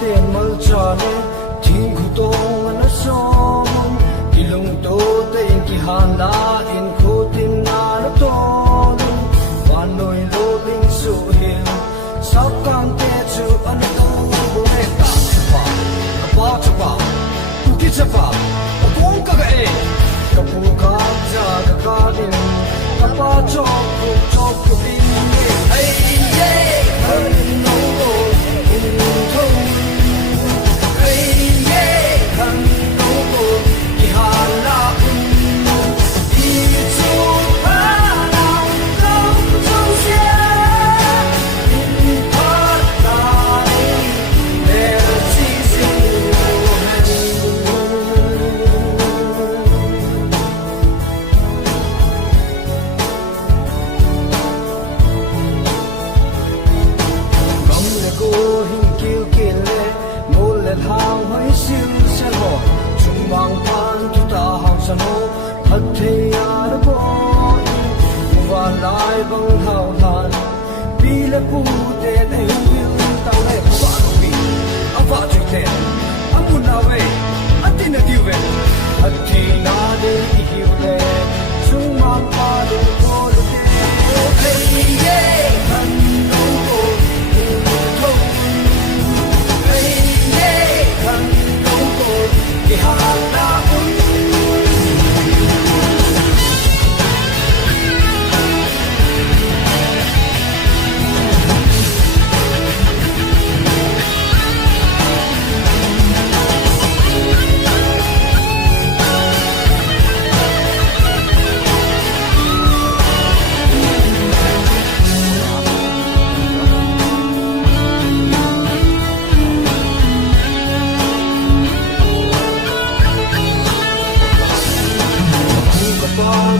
tiền mơ trane thing khu tong an som kilung to te in ki han la in khu tin na na ton wan noi lo bing su hin sap kan te chu an tu bo ne ta pa tu ki chapa kong ka ga e ka pu ka ja ka din ka pa chok ku bin ai ye no go in thong ai ye kan no go ki han la i chu pa na long chung xia in pa ta le chi si hang mai sil sel ho chung mang pan tu ta hang san ho hat the ar bo wa lai bang hao han pi le pu te ne wil ta le ba pi a ba chu te a mu na we a tin na diu we hat the na de hi le chung mang pa de ko le te ai ye han no ko to ki han la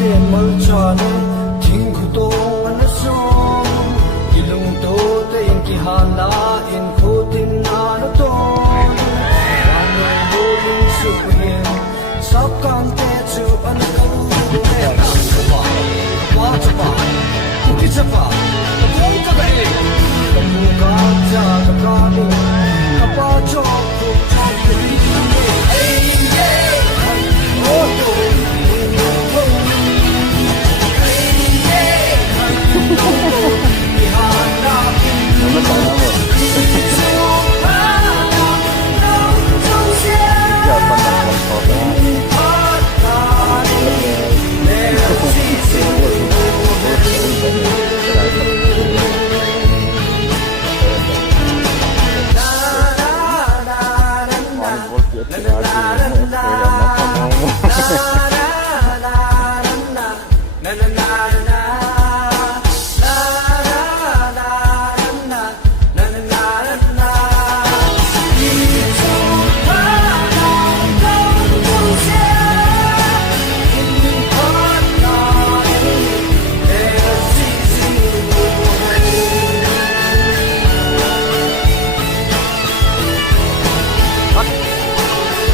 tiền mơ trane thing khu tong an som kilung to te in ki han la in khu tin na na ton wan noi lo lung su hin sap kan te chu an ko ne ta pa ku ki chapa kong ka ba e ka mu ka ja ka ni ka pa chok ku ku ni ai ye oh to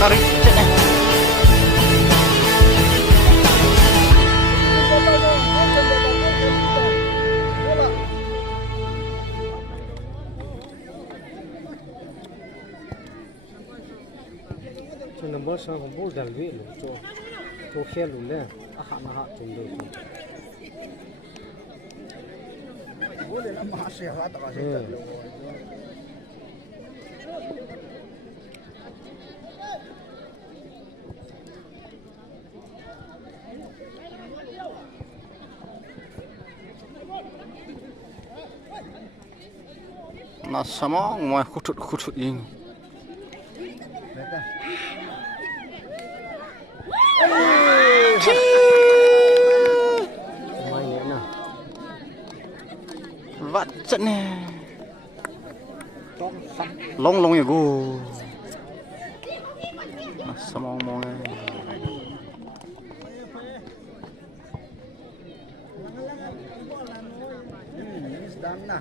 tarik cek nih. Cho nên bớt sang không bố đàn vị luôn cho khe luôn nè, hạ chúng tôi. Bố để làm hạ xe hóa tất cả sẽ luôn. Nah sama mau kutut ini. Vắt nè. Long ya gu. Nah sama mau Nah.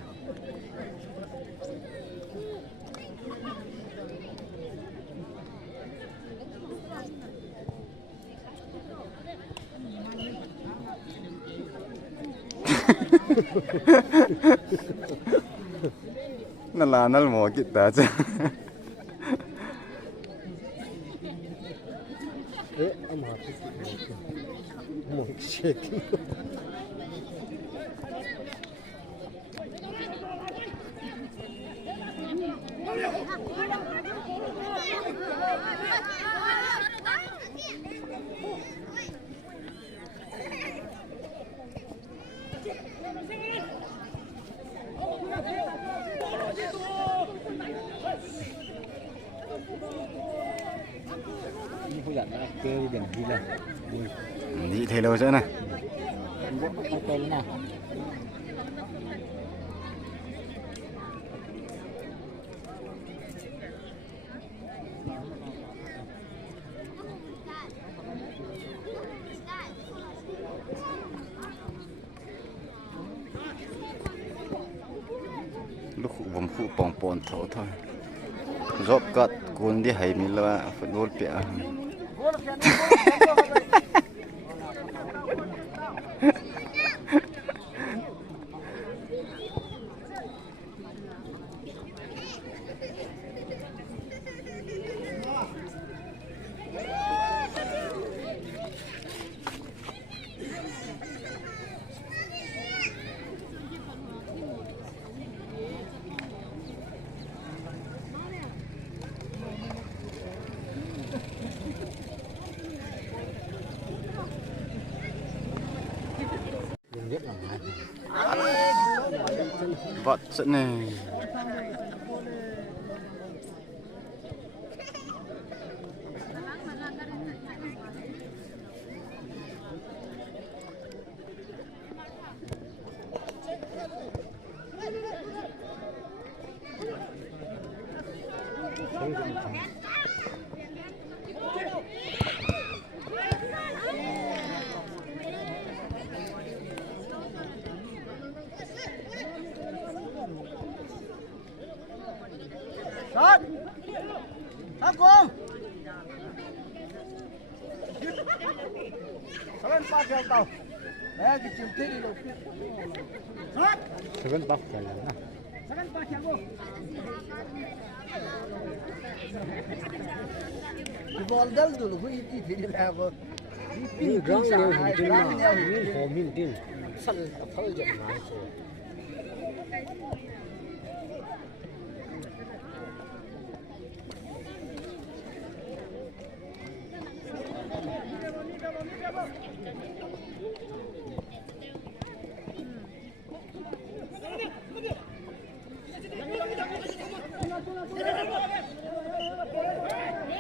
Nalanal mo kita aja. ama mo shit kêu đừng đi lên Đi thế lâu nữa này. không tên nào Lúc vòng phụ bỏng bỏng thấu thôi. Dọc cắt cuốn đi hay mình là football bịa. rất là hay Vặt trận này. Sát SHOKOM Salen pa theo tàu đấy cái chim thích đi đâu sát vẫn bóc phải là Salen pa theo go cái ball dal dulu gue itu video level nhưng rong nhiều hình tin nào nhưng hồ min tin sân phơi giận nói rồi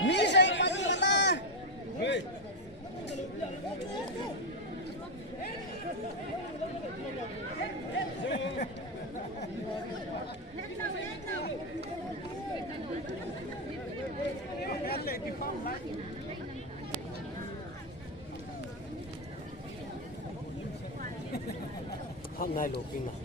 Ni saya maju mana? hôm nay lục pin nào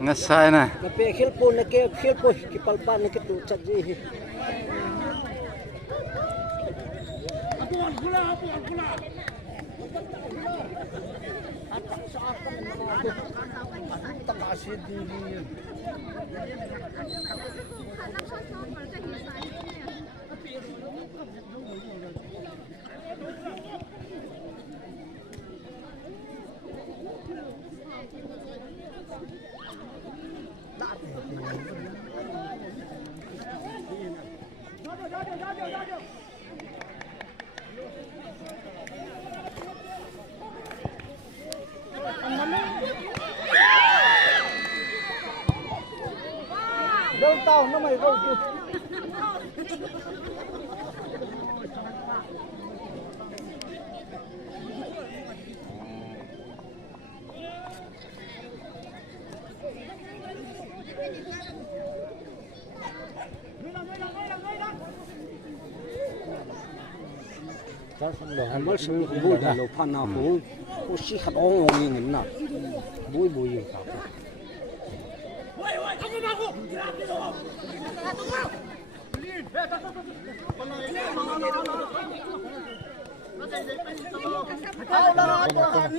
Ngasay na. na pe khel po ki palpan na ki tu chat ji Tak kasih diri. Đâu tao nó mày đâu chứ. Anh mới sử dụng bùi là lục phan nào cũng xí khát ong ong như nào bùi gì cả Ao là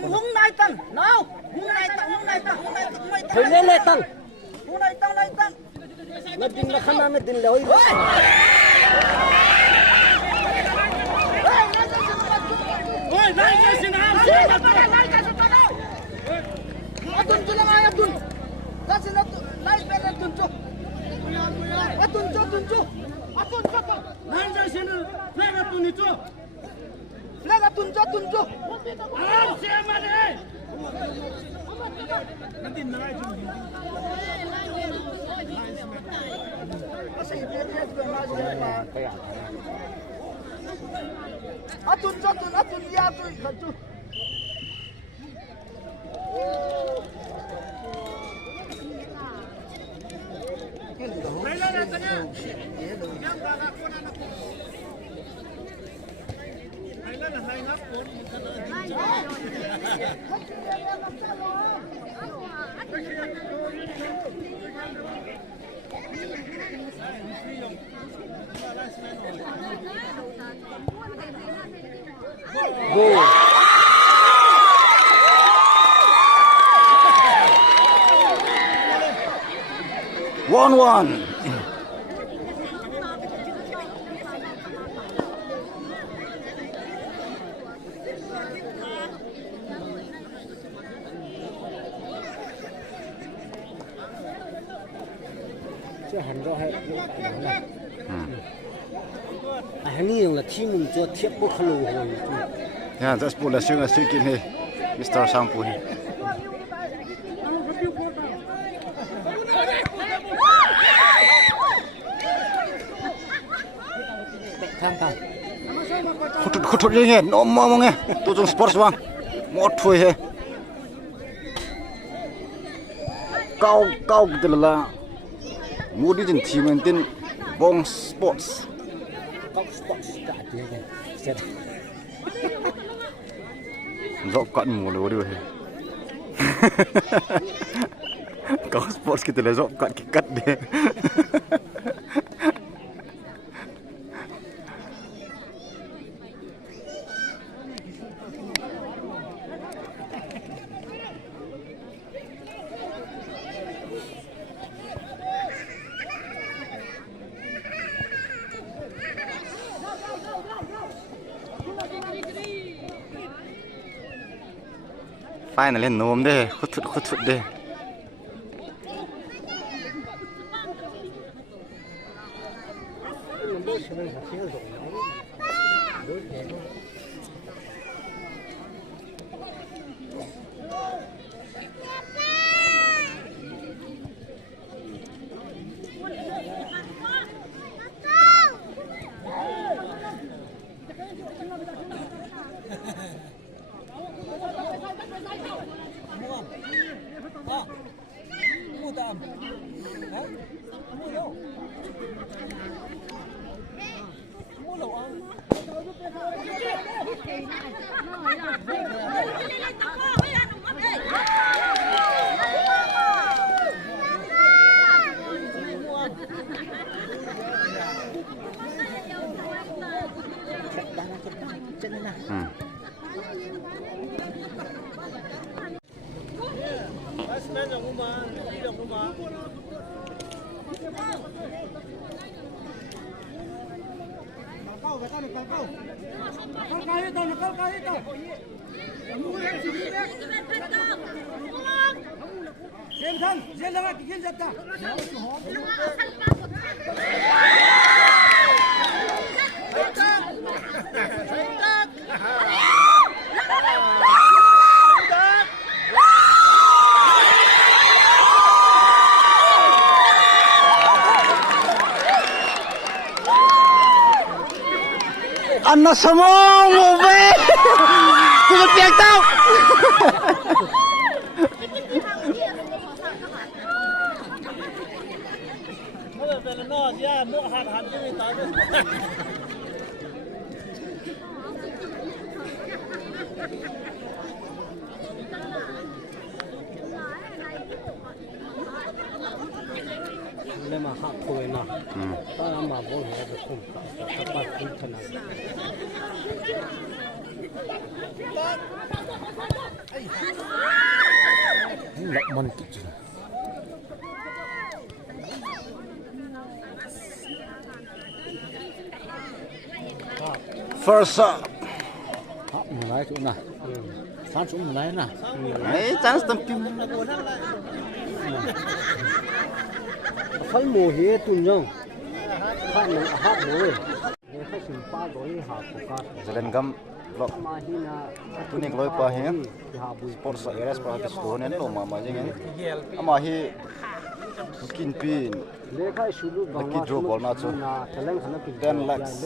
hung này tăng, nào, hung này tăng, hung này tăng, hung này tăng, mày Thôi lên lại tăng. hung này tăng, này tăng. Nó tin là khăn nó tin lỗi. Oi, này cái gì nào? Atun tu lang ay atun. Kasi na live na atun tu. Atun tu, atun tu. Atun tu. Nan sa sino? Flag atun itu. Flag atun tu, atun tu. Alam siapa deh? Nanti naik tu. Masa ini dia juga naik. Atun tu, atun, atun dia tu. Go. 1-1. Chứ hắn đó hay hắn này là thi mình cho thiếp bốc khẩu hồi. Ya, that's pula sing asikin he. Mr. Sampu he. Tham tham. Khutut je nge, no mo nge. Tu jong sports bang. Mo thui he. Kau gitu lah. Mudi jen team enten bong sports. Có sport cả thế này. Chết. Dọc cận mù lúa đưa he. Kau sports kita lah dọc cận kikat dia. Phải lên nôm đây, khut thụt đây. Anak semua mobil, sudah piak tahu. Nên mà học thôi nào, ta làm mà bố nó cũng không, các bạn cũng thân nào. Lệ môn kịch First up. họ mình nói chỗ nào phán chỗ mình nói nào Ấy chance tầm kim. phải mùa hè tuần nhung phải mình học rồi để phải xin ba rồi học của các Jalan gam lok mahina tuning loi pa he. Sports areas pa habis tu nen lo mama jengen. Ama hi kin pin. để khai sulu Laki draw ball na chu. talent khana pin 10 lakhs.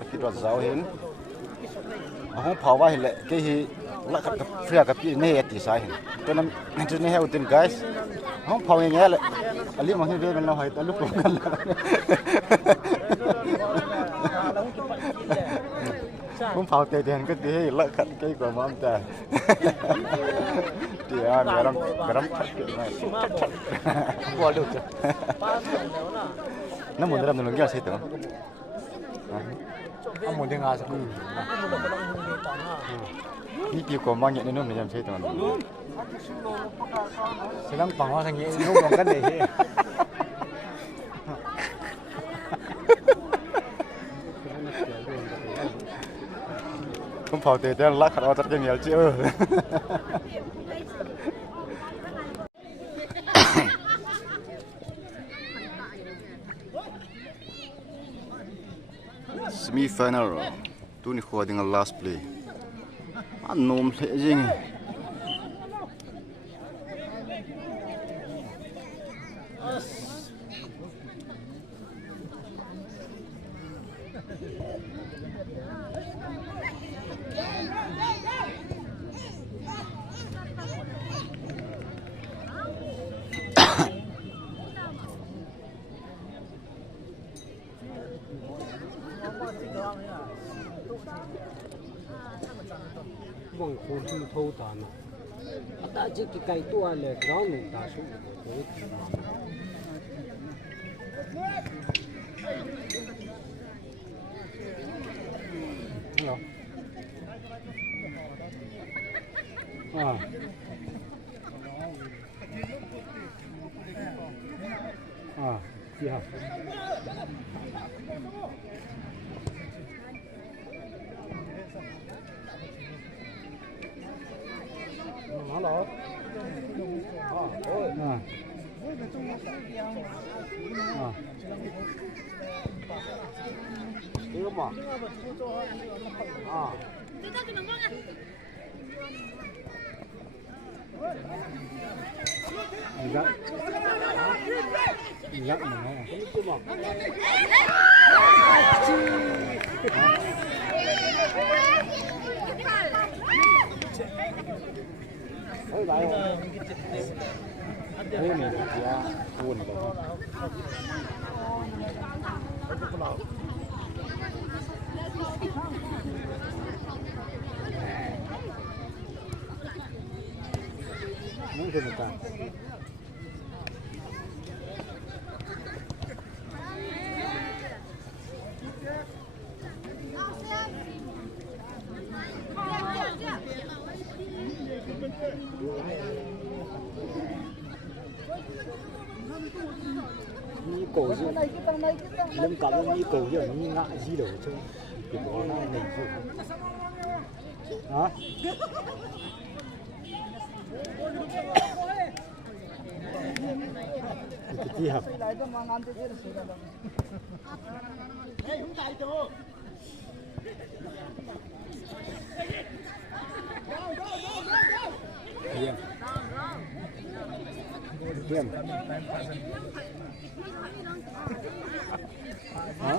Laki draw zau hin. Ahong phawa hi le ke hi la khat ka fria ka pi ne ti sai hin. Tonam ne he utin guys. Ahong phaw nge le ali ma hi ve men lo hai ta lu ko kan la. Không phao tê tiền cái tí lợi khẩn cây của mắm ta thì người làm thật kiểu này qua được chưa nó muốn làm được cái gì tưởng ông muốn đi ngã sao đi kiểu của mang nhận đến nó mình làm gì tưởng sẽ đang bằng hoa thành nghệ không còn cái này không phao tê tiền lắc khẩn thật cái nhiều chứ semi final tu ni khuya dengan last play nom le jing vòng khôn thu thâu tàn ta chỉ cái cây tua là rau nụ ta xuống rồi hello chị hả hello 이거 봐. Dạ mà nó cái bọc. Ôi đại ơi. Ôi mình chỉ buồn rồi. Muốn thêm một cái. Như cổ gì lâm cả như cổ gì như ngạ gì đâu chứ cái đó nó mình phụ hả cái gì hả Kiêm. Hả?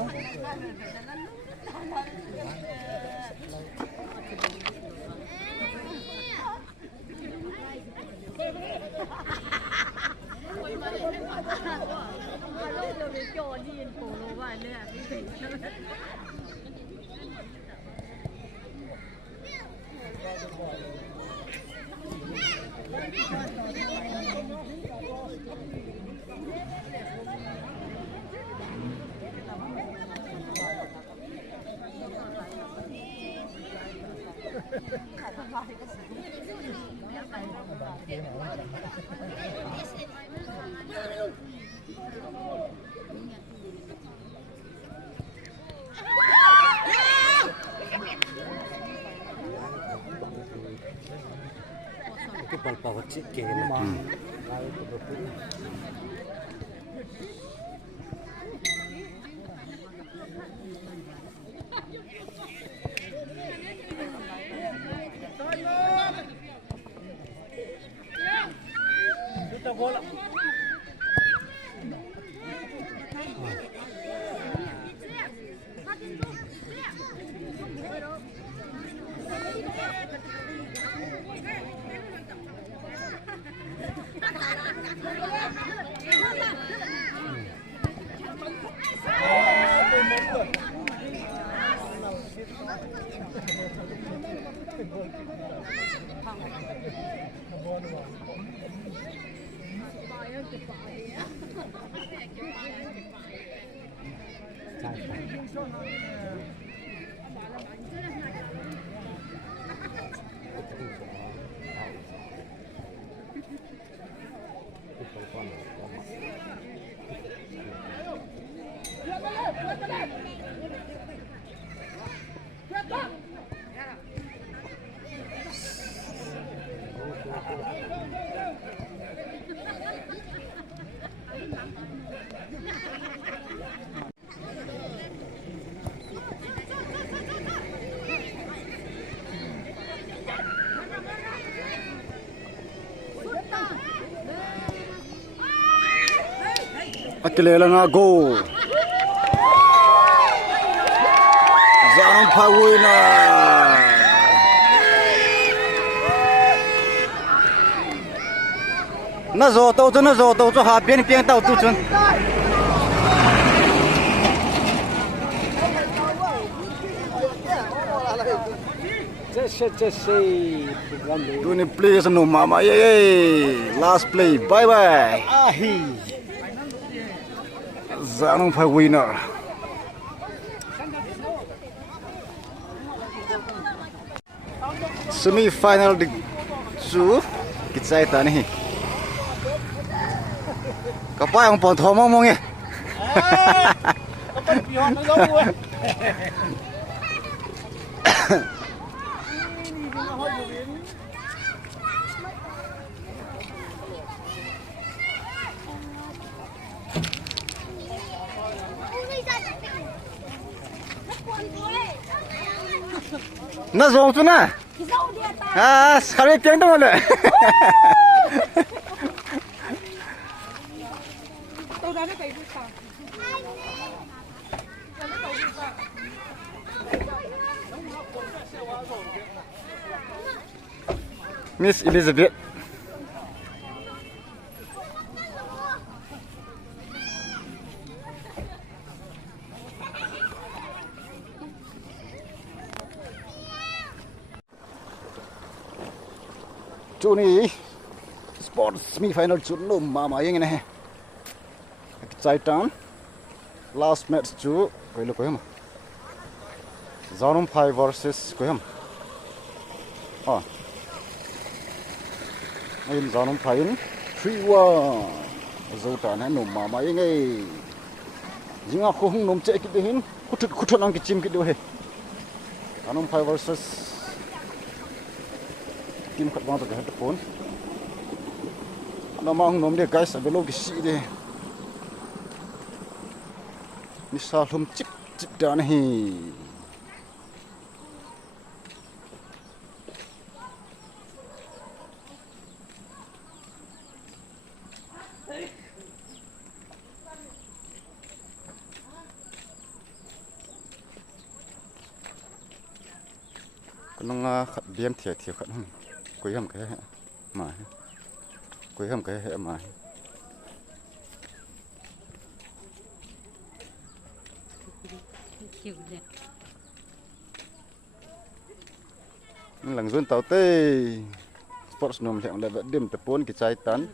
Cái bal bal cik ke mà. Akilala nga go. Zanong pawin na. Na zo tao cho ha pian tao tu chun. Just Tu ni play no mama ye. Last play. Bye bye. ahi. Zanong pawin na. Semi final di su kita ita ni. Kapay ang pon thomong mong ye. Kapag piyon ng gawo. Na zong tu na. Ah, sekali piang tu mana? Miss Elizabeth. Ni sports semi-final chunno mama yang ini. Exciting. Last match chu koi lo koyam. Zanum 5 versus koyam. Ah. Ayin zanum 5 3-1. Zota na no mama yang ai. Jinga ko hung nom che ki dehin. Kutut nang ki chim ki do he. Zanum 5 versus tim kat bang tu ke headphone. Nama hung nom dia guys, abelo gisi dia. Ni salum chip dah ni. Nang biam thiệt kat hung. Quỳ hầm cái mà quỳ hầm cái hệ mà lần duyên tàu tê sports nom hẹn lại vẫn điểm tập 4 cái trái tán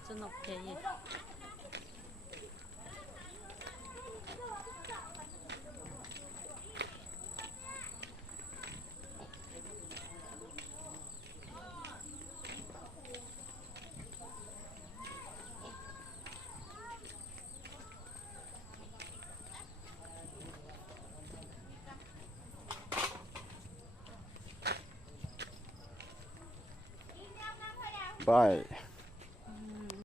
Bye.